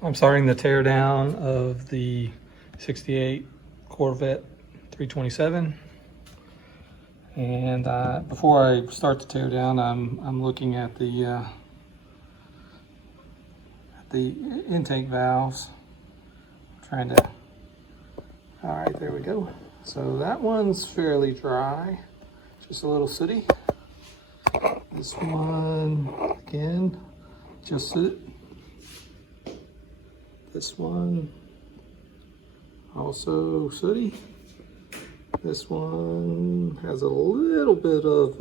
I'm starting the tear down of the 68 Corvette 327. And before I start the tear down, I'm looking at the intake valves. Trying to, all right, there we go. So that one's fairly dry, just a little sooty. This one, again, just soot. This one, also sooty. This one has a little bit of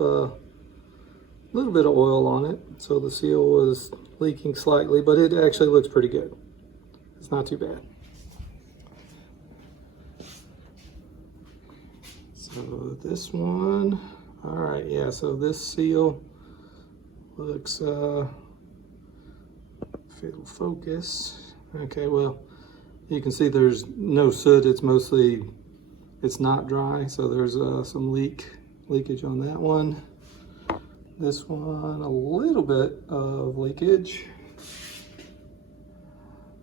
oil on it, so the seal was leaking slightly, but it actually looks pretty good. It's not too bad. So this one, all right, yeah. So this seal looks. If it'll focus. Okay, well, you can see there's no soot. It's mostly, it's not dry, so there's some leakage on that one. This one, a little bit of leakage.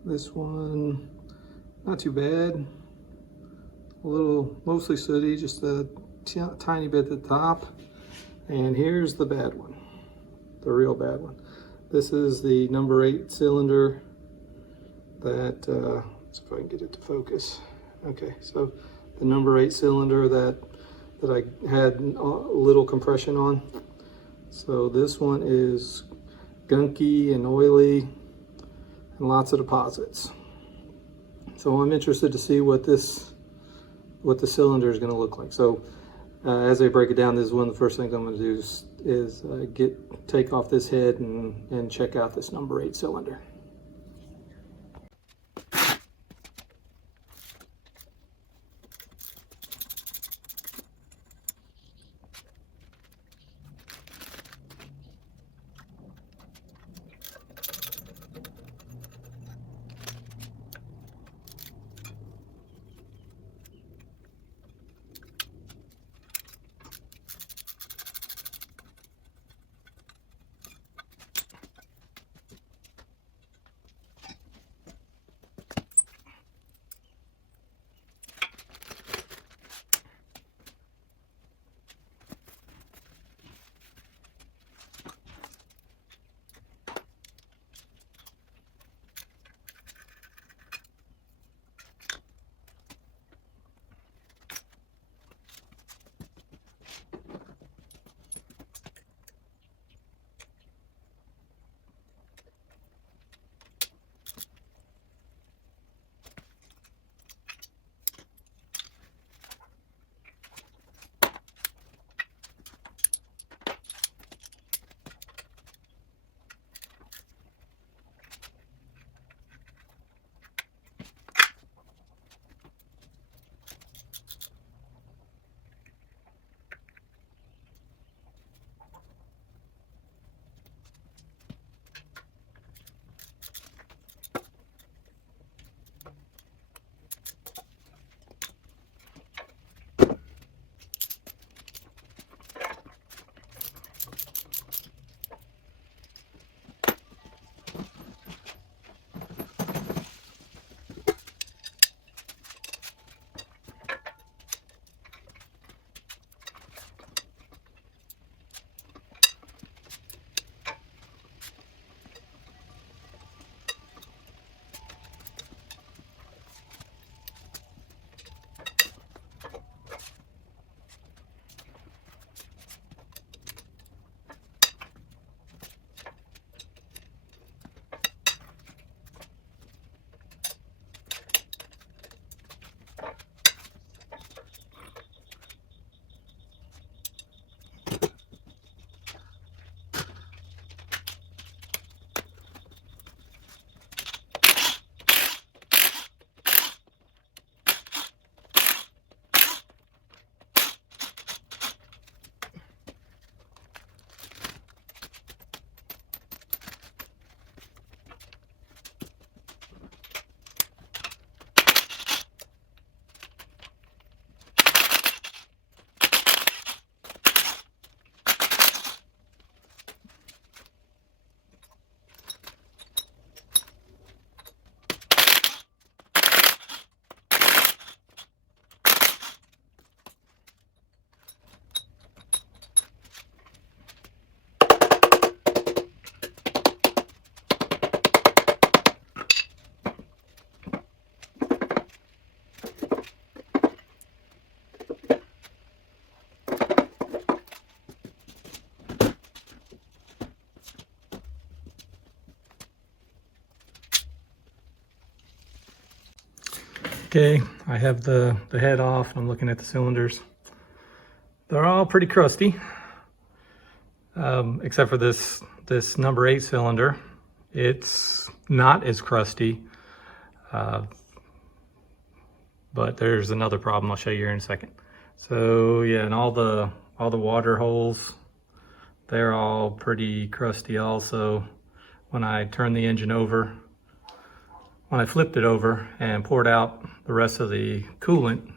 This one, not too bad. A little, mostly sooty, just a tiny bit at the top. And here's the bad one, the real bad one. This is the number 8 cylinder that, let's see if I can get it to focus. Okay, so the number 8 cylinder that I had a little compression on. So this one is gunky and oily and lots of deposits. So I'm interested to see what the cylinder is going to look like. So as I break it down, this is one of the first things I'm going to do is take off this head and check out this number 8 cylinder. Okay, I have the head off and I'm looking at the cylinders. They're all pretty crusty, except for this number 8 cylinder. It's not as crusty, but there's another problem I'll show you here in a second. So yeah, and all the water holes, they're all pretty crusty also. When I turned the engine over, when I flipped it over and poured out the rest of the coolant,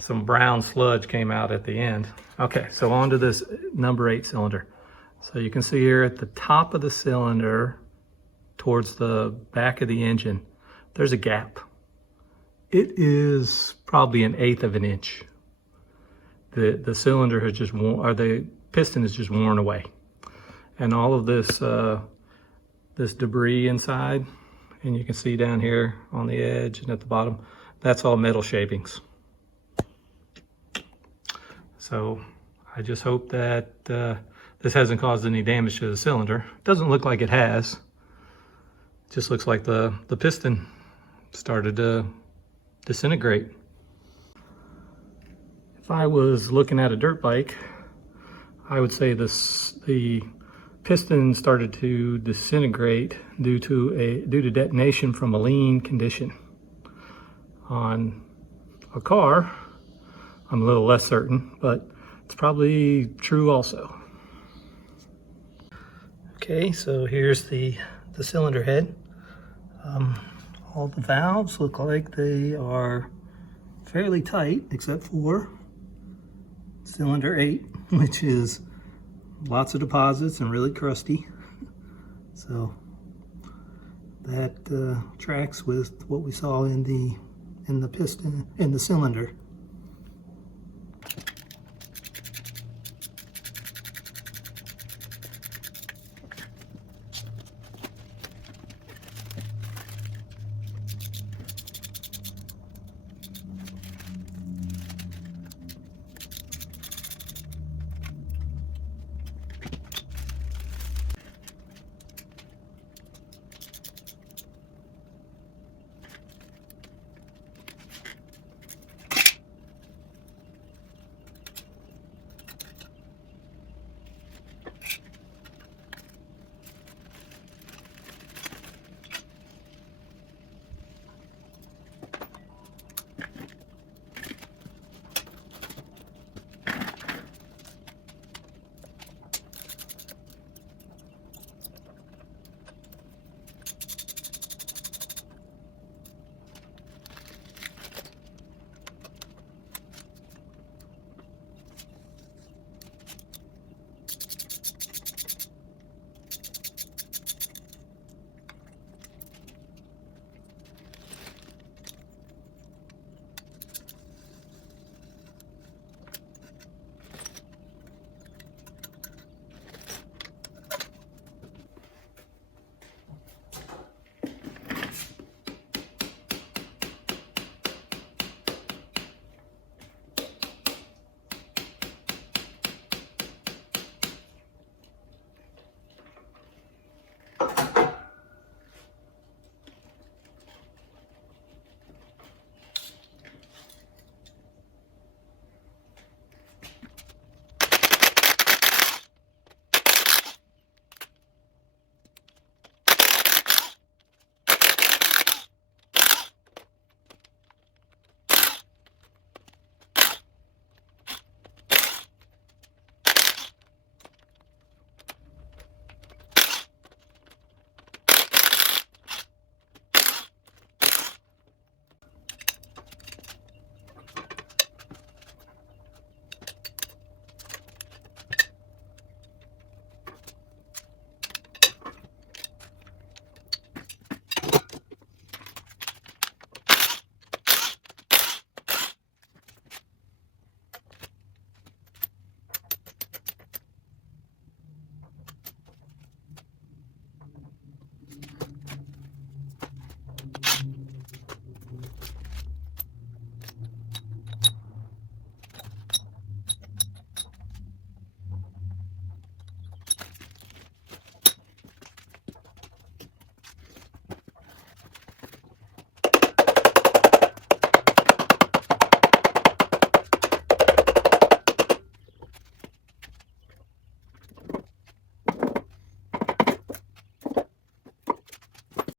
some brown sludge came out at the end. Okay, so on to this number 8 cylinder. So you can see here at the top of the cylinder, towards the back of the engine, there's a gap. It is probably 1/8 of an inch. The cylinder has just worn, or the piston is just worn away. And all of this, this debris inside, and you can see down here on the edge and at the bottom, that's all metal shavings. So I just hope that this hasn't caused any damage to the cylinder. It doesn't look like it has. It just looks like the piston started to disintegrate. If I was looking at a dirt bike, I would say the piston started to disintegrate due to detonation from a lean condition. On a car, I'm a little less certain, but it's probably true also. Okay, so here's the cylinder head. All the valves look like they are fairly tight, except for cylinder 8, which is lots of deposits and really crusty. So that tracks with what we saw in the piston, in the cylinder.